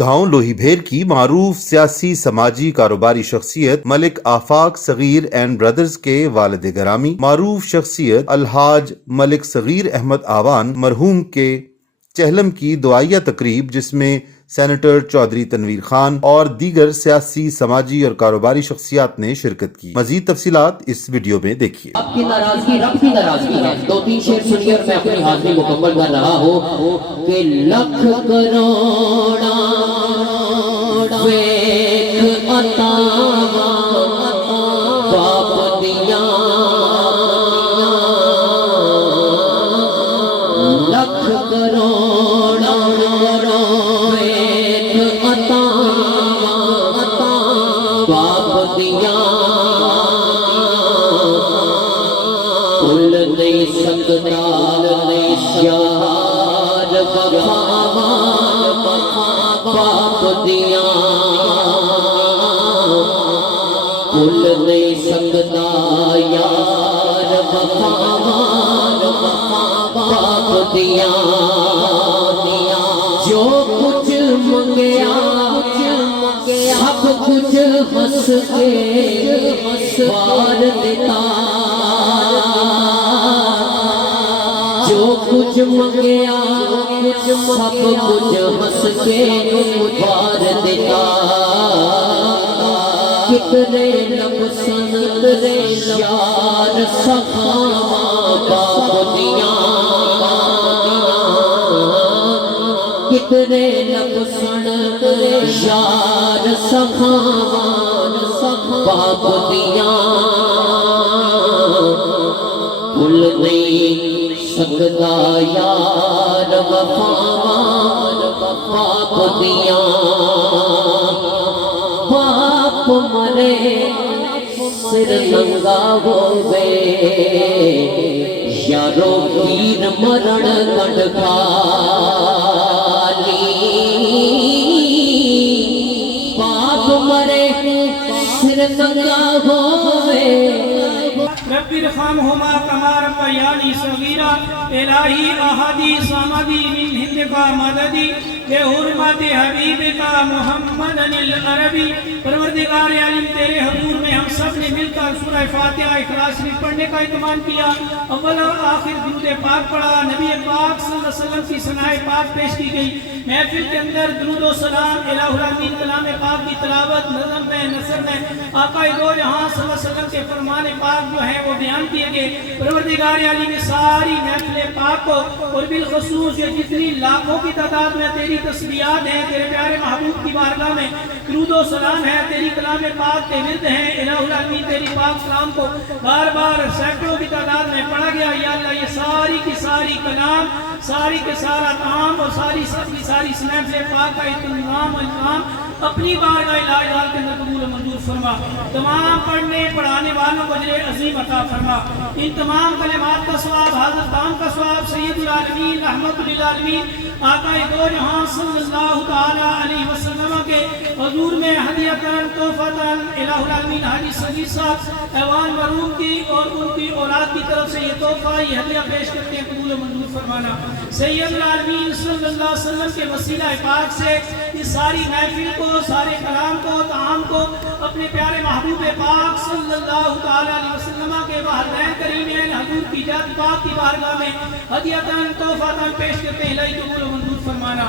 گاؤں لوہی بھیر کی معروف سیاسی سماجی کاروباری شخصیت ملک آفاق صغیر اینڈ برادرز کے والد گرامی معروف شخصیت الحاج ملک صغیر احمد آوان مرحوم کے چہلم کی دعائیہ تقریب، جس میں سینیٹر چودھری تنویر خان اور دیگر سیاسی سماجی اور کاروباری شخصیات نے شرکت کی۔ مزید تفصیلات اس ویڈیو میں دیکھیے۔ آپ کی ناراضگی رب کی ناراضگی ہے۔ دو تین شعر سنیے اور میں اپنی حاضری مکمل کر رہا ہوں کہ لکھ کروڑا ویکھ عطاواں باپ دیاں، لکھ کروڑا ویکھ عطاواں باپ دیاں، کل نہیں سکتا یار وفاواں باپ دیاں، کل نہیں سکتا یار وفاواں باپ دیاں، جو کچھ منگیا سب کچھ ہنس کے بار دیتا، جو کچھ منگیا سب کچھ ہنس کے بار دیتا، کتنے نفسن یار سخاواں باپ دیاں، کتنے نفسن یار سخاواں باپ دیاں، کل نہیں سکتا یار وفاواں باپ دیاں، باپ مرے سر ننگا ہووے یارو پیر مرن کنڈ کھالی، باپ مرے سر ننگا ہووے رب ارحمہما کما ربیانی صغیرا، الہی احدی صمدی من ہندک مددی بحرمت حبیبک محمد العربی۔ پروردگار عالم تیرے حضور میں ہم سب نے مل کر سورہ فاتحہ اخلاص شریف پڑھنے کا اہتمام کیا، اول اور آخر درود پاک پڑھا، نبی پاک صلی اللہ علیہ وسلم کی ثنائے پاک پیش کی گئی، محفل کے اندر درود و سلام الہ العالمین کلام پاک کی تلاوت نظم میں نثر میں آقا دو جہاں صلی اللہ علیہ وسلم کے فرمان پاک جو ہیں وہ بیان کیے گئے۔ پروردگار عالم ساری محفل پاک کو اور بالخصوص یہ جتنی لاکھوں کی تعداد میں تیری تسبیحات ہیں، تیرے پیارے محبوب کی بارگاہ میں درود و سلام ہے، تیری کلام پاک کے ورد ہیں، الہ العالمین تیری پاک سلام کو بار بار سینکڑوں کی تعداد میں پڑھا گیا۔ یا اللہ یہ ساری کی ساری کلام، ساری کے سارا کام اور ساری محفل پاک کا اہتمام و انتظام اپنی بارگاہ الہی کے اندر قبول و منظور فرما، تمام پڑھنے پڑھانے والوں کو اجر عظیم عطا فرما، ان تمام کلمات کا ثواب حاضر کام کا ثواب سید العالمین رحمت للعالمین آقا دو جہاں صلی اللہ تعالی علیہ وسلم کے حضور میں ہدیۃً تحفۃً الہ العالمین حاجی صغیر صاحب ایوان مرحوم کی اور ان کی اولاد کی طرف سے یہ تحفہ یہ ہدیہ پیش کرتے ہیں، قبول و منظور فرمانا۔ سید العالمین صلی اللہ علیہ وسلم کے وسیلہ پاک سے اس ساری محفل کو، سارے کلام کو، تعام کو اپنے پیارے محبوب پاک صلی اللہ تعالی علیہ وسلم کے والدین کریمین حضور کی ذات پاک کی بارگاہ میں ہدیۃً تحفۃً پیش کرتے ہیں، الہی قبول و منظور فرمانا۔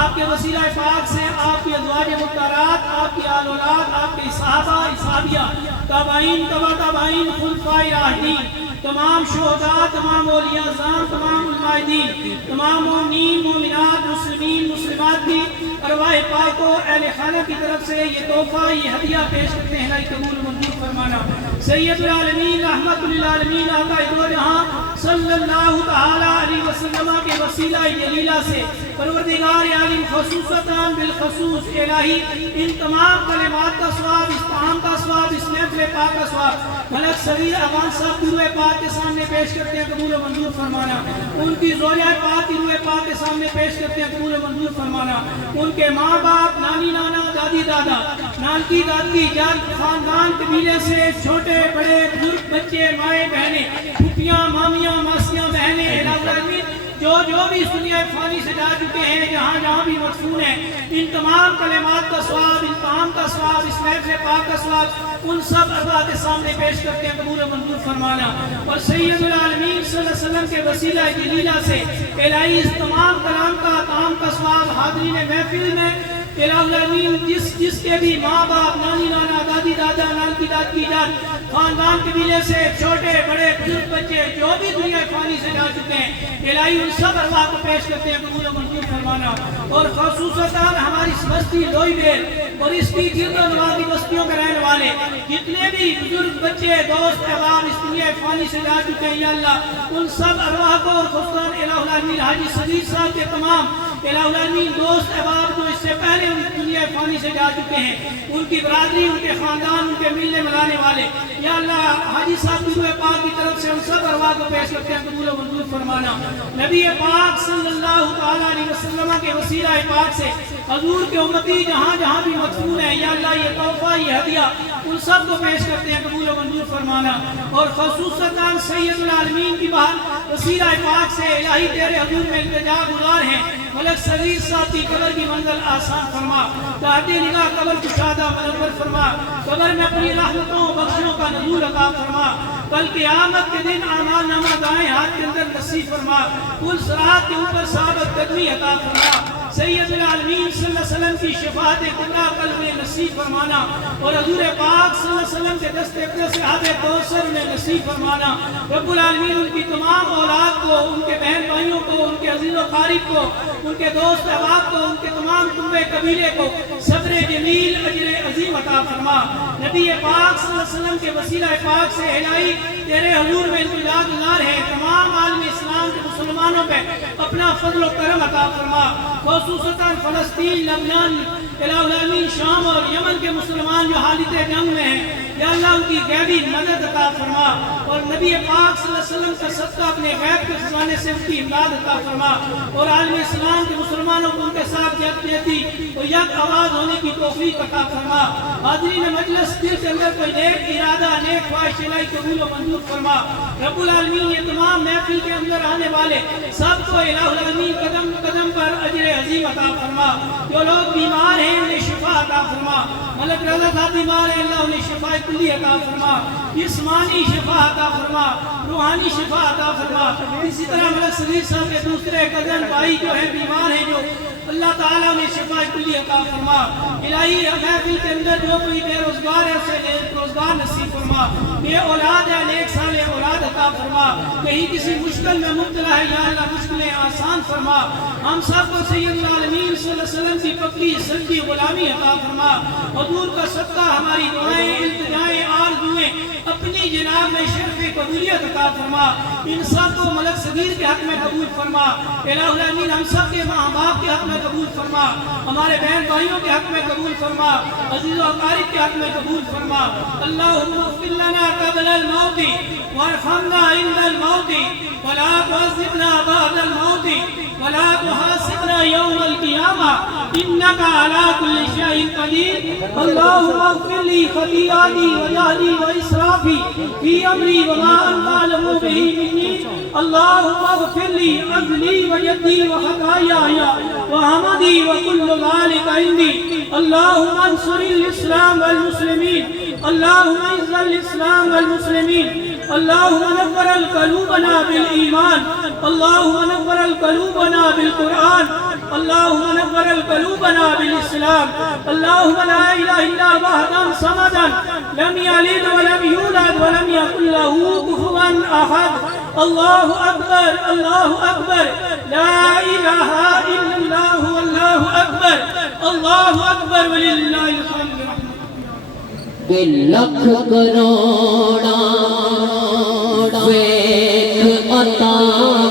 آپ کے وسیلہ پاک سے آپ کی ازواج مطہرات، آپ کی آل اولاد، آپ کے صحابہ صحابیہ، تابعین تبع تابعین، خلفائے راشدین، تمام شہداء، تمام اولیاء اعظام، تمام علماء دین، تمام مومنین مومنات مسلمین مسلمات کی ارواح پاک کو اہل خانہ کی طرف سے یہ تحفہ یہ ہدیہ پیش کرتے ہیں، الہی قبول و منظور فرمانا۔ سید العالمین رحمت للعالمین آقا دو جہاں صلی اللہ تعالی علیہ وسلم کے وسیلہ جلیلہ سے پروردگار عالم خصوصتاً بالخصوص الہی ان تمام کلمات کا ثواب، اس تعام کا ثواب، اس محفل پاک کا ثواب ملک صغیر آوان صاحب کی روح پاک کے سامنے پیش کرتے ہیں، قبول و منظور فرمانا۔ ان کی زوجہ پاک کی روح پاک کے سامنے پیش کرتے ہیں، قبول و منظور فرمانا۔ ان کے ماں باپ، نانی نانا، دادی دادا، نانکی دادی، جد خاندان قبیلے سے چھوٹے بڑے بزرگ بچے، مائیں بہنیں، پھوپھیاں مامیاں ماسیاں بہنیں، الہ العالمین جو بھی اس دنیا فانی سے جا چکے ہیں، جہاں جہاں بھی مدفون ہیں، ان تمام کلمات کا ثواب، ان تمام کا ثواب، اس محفل پاک کا ثواب ان سب ارواح کے سامنے پیش کرتے ہیں، قبول و منظور فرمانا۔ اور سید العالمین صلی اللہ علیہ وسلم کے وسیلہ جلیلہ سے الہی اس تمام کلام کا ثواب حاضرین محفل میں الہ العالمین جس کے بھی ماں باپ، نانی نانا، دادی دادا، نان کی داد کی داد، خاندان قبیلے سے چھوٹے بڑے بزرگ بچے جو بھی دنیا فانی سے جا چکے ہیں، الہی ان سب ارواح کو پیش کرتے ہیں، قبول و منظور فرمانا۔ اور خصوصاً ہماری اس بستی لوئی بیر اور اس کی گرد و نواح کی بستیوں کے رہنے والے جتنے بھی بزرگ بچے دوست احباب اس دنیا فانی سے جا چکے ہیں، یا اللہ ان سب ارواح کو، اور خصوصاً الہ العالمین حاجی صغیر صاحب کے تمام الہ العالمین دوست احباب جو اس سے پہلے ان دنیا فانی سے جا چکے ہیں، ان کی برادری، ان کے خاندان، ان کے ملنے ملانے والے، یا اللہ حاجی صاحب کی روح پاک کی طرف سے ان سب ارواح کو پیش کرتے ہیں، قبول و منظور فرمانا۔ نبی پاک صلی اللہ تعالیٰ علیہ وسلم کے وسیلہ پاک سے حضور کے امتی جہاں جہاں بھی مدفون ہیں، یا اللہ یہ تحفہ، یہ ہدیہ ان سب کو پیش کرتے ہیں، قبول و منظور فرمانا۔ اور خصوصاً سید العالمین کی بات وسیلہ پاک سے الہی تیرے حضور میں التجا گزار ہیں، ملک صغیر صاحب کی قبر کی منزل آسان فرما، داہتی نگاہ قبر کشادہ منور فرما، قبر میں اپنی رحمتوں بخشوں کا نزول عطا فرما، کل قیامت کے دن اعمال نامہ دائیں ہاتھ کے اندر نصیب فرما، پل صراط کے اوپر ثابت قدمی عطا فرما، سید العالمین صلی اللہ علیہ وسلم کی شفاعت کبریٰ قلب میں نصیب فرمانا، اور حضور پاک صلی اللہ علیہ وسلم کے دست اقدس سے حد کوثر میں نصیب فرمانا۔ رب العالمین ان کی تمام اولاد کو، ان کے بہن بھائیوں کو، ان کے عزیز و قارب کو، ان کے دوست احباب کو، ان کے تمام کنبے قبیلے کو صبر جمیل اجر عظیم عطا فرما۔ نبی پاک صلی اللہ علیہ وسلم کے وسیلہ پاک سے الہی تیرے حضور میں التجا گزار ہے، تمام عالم اسلام کے مسلمانوں پہ اپنا فضل و کرم عطا فرما، خصوصاً فلسطین، لبنان، الہ العالمین شام اور یمن کے مسلمان جو حالت جنگ میں ہیں، یا اللہ ان کی غیبی مدد عطا فرما، اور نبی پاک صلی اللہ علیہ وسلم کا صدقہ اپنے غیب کے خزانے سے ان کی امداد عطا فرما، اور عالم اسلام کے مسلمانوں کو ان کے ساتھ یکجہتی اور یک آواز ہونے کی توفیق عطا فرما۔ حاضرین مجلس دل کے اندر کوئی نیک ارادہ، نیک خواہش الہی قبول و منظور فرما۔ رب العالمین یہ تمام محفل کے اندر آنے والے سب کو الہ العالمین قدم قدم پر اجر عظیم عطا فرما، جو لوگ بیمار ہیں انہیں شفا عطا فرما، ملک رضا صاحب بیمار ہیں اللہ انہیں شفا کلی عطا فرما، جسمانی شفا عطا فرما، روحانی شفا عطا فرما۔ اسی طرح ملک صغیر صاحب کے دوسرے کزن بھائی جو ہیں بیمار ہیں، جو اللہ تعالیٰ نے شفا کلی عطا فرما۔ الہی محفل کے اندر جو کوئی بے روزگار ہے اسے روزگار نصیب فرما، بے اولاد ہے نیک صالح اولاد عطا فرما، کہیں کسی مشکل میں مبتلا ہے یا اللہ مشکلیں آسان فرما۔ ہم سب کو سید العالمین صلی اللہ علیہ وسلم کی پکی سچی غلامی عطا فرما، حضور کا صدقہ ہماری دعائیں، التجائیں، آرزوئیں اپنی جناب میں شرف قبولیت عطا فرما، ان سب کو ملک صغیر کے حق میں قبول فرما، الہ العالمین ہم سب کے ماں باپ کے حق میں قبول فرما، ہمارے بہن بھائیوں کے حق میں قبول فرما، عزیز و اقارب کے حق میں قبول فرما۔ اللہم اغفر لنا قبل الموت وارحمنا عند الموت ولا تعذبنا بعد الموت ولا تحاسبنا يوم القيامة إنك على كل شيء قدير۔ اللهم اغفر لي خطيئاتي وجهلي وإسرافي في أمري وما أنت أعلم به مني۔ اللهم اغفر لي عدلي وجدي وخطاياي وعمدي وكل ذلك عندي۔ اللهم انصر الإسلام والمسلمين، اللهم اعز الإسلام والمسلمين، اللهم نور قلوبنا بالإيمان، اللهم نور قلوبنا بالقرآن، اللهم نور قلوبنا بالإسلام، اللهم لا إله إلا وحدا صمدا لم يلد ولم يولد ولم يكن له كفوا أحد۔ الله أكبر، الله أكبر، لا إله إلا الله، والله أكبر، الله أكبر ولله الحمد۔ کہ لکھ کروڑا ویکھ عطاواں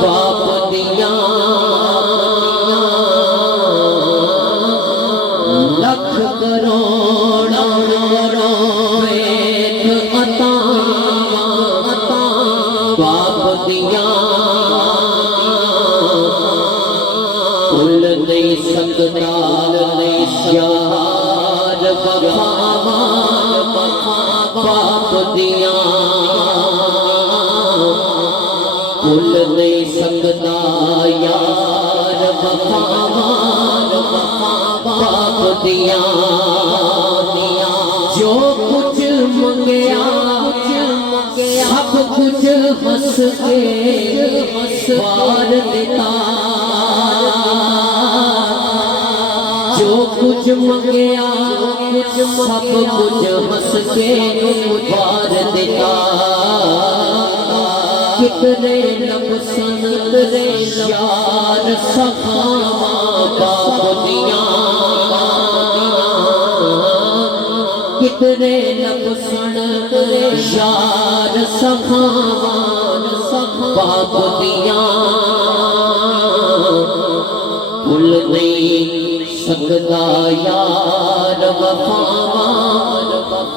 باپ دیاں، لکھ کروڑا ویکھ عطاواں باپ دیاں، کل نہیں سکتا یار باپ دیاں، ਭੁੱਲ ਨਹੀਂ ਸਕਦਾ ਯਾਰ ਵਫਾਵਾਂ ਬਾਪ ਦੀਆਂ ਜੋ ਕੁਝ ਮੰਗਿਆ ਸਭ ਕੁਝ ਹੱਸ ਕੇ ਵਾਰ ਦਿੱਤਾ ਜੋ ਕੁਝ ਮੰਗਿਆ ਸਭ ਕੁਝ ਹੱਸ ਕੇ ਵਾਰ ਦਿੱਤਾ ਕਿਤਨੇ ਨਫਸਨ ਤੇਰੇ ਯਾਰ ਸਖਾਵਾਂ ਬਾਪ ਦੀਆਂ ਕਿਤਨੇ ਨਫਸਨ ਤੇਰੇ ਯਾਰ ਸਖਾਵਾਂ ਬਾਪ ਦੀਆਂ ਭੁੱਲ ਨਹੀਂ ਸਕਦਾ ਯਾਰ ਵਫਾਵਾਂ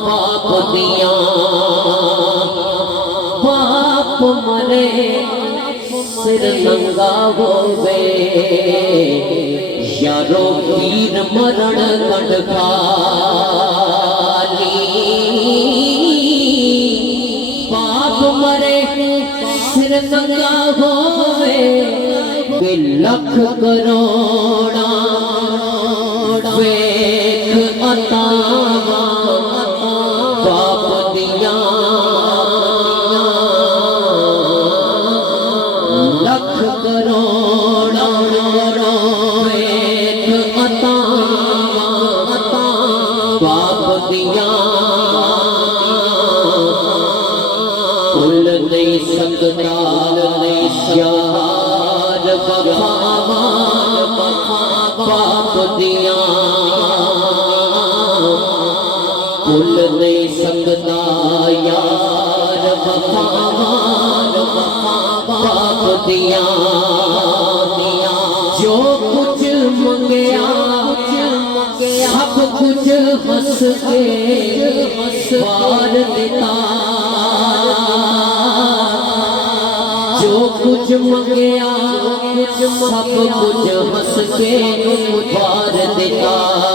ਬਾਪ ਦੀਆਂ ਬਾਪ ਮਰੇ ਸਿਰ ਨੰਗਾ ਹੋਵੇ ਯਾਰੋ ਪੀਰ ਮਰਨ ਕੰਡ ਖਾਲੀ ਬਾਪ ਮਰੇ ਸਿਰ ਨੰਗਾ ਹੋਵੇ ਕਿ ਲੱਖ ਕਰੋੜਾਂ ਵੇਖ ਅਤਾਵਾਂ ਬਾਪ ਦੀਆਂ ਲੱਖ ਕਰੋੜਾਂ ਵੇਖ ਅਤਾਵਾਂ ਬਾਪ ਦੀਆਂ ਭੁੱਲ ਨਹੀਂ ਸਕਦਾ ਯਾਰ ਵਫਾਵਾਂ ਬਾਪ ਦੀਆਂ ਭੁੱਲ ਨਹੀਂ ਸਕਦਾ ਯਾਰ ਵਫਾਵਾਂ ਬਾਪ ਦੀਆਂ ਜੋ ਕੁਝ ਮੰਗਿਆ ਸਭ ਕੁਝ ਹੱਸ ਕੇ ਵਾਰ ਦਿੱਤਾ ਜੋ ਕੁਝ ਮੰਗਿਆ ਸਭ ਕੁਝ ਹੱਸ ਕੇ ਵਾਰ ਦਿੱਤਾ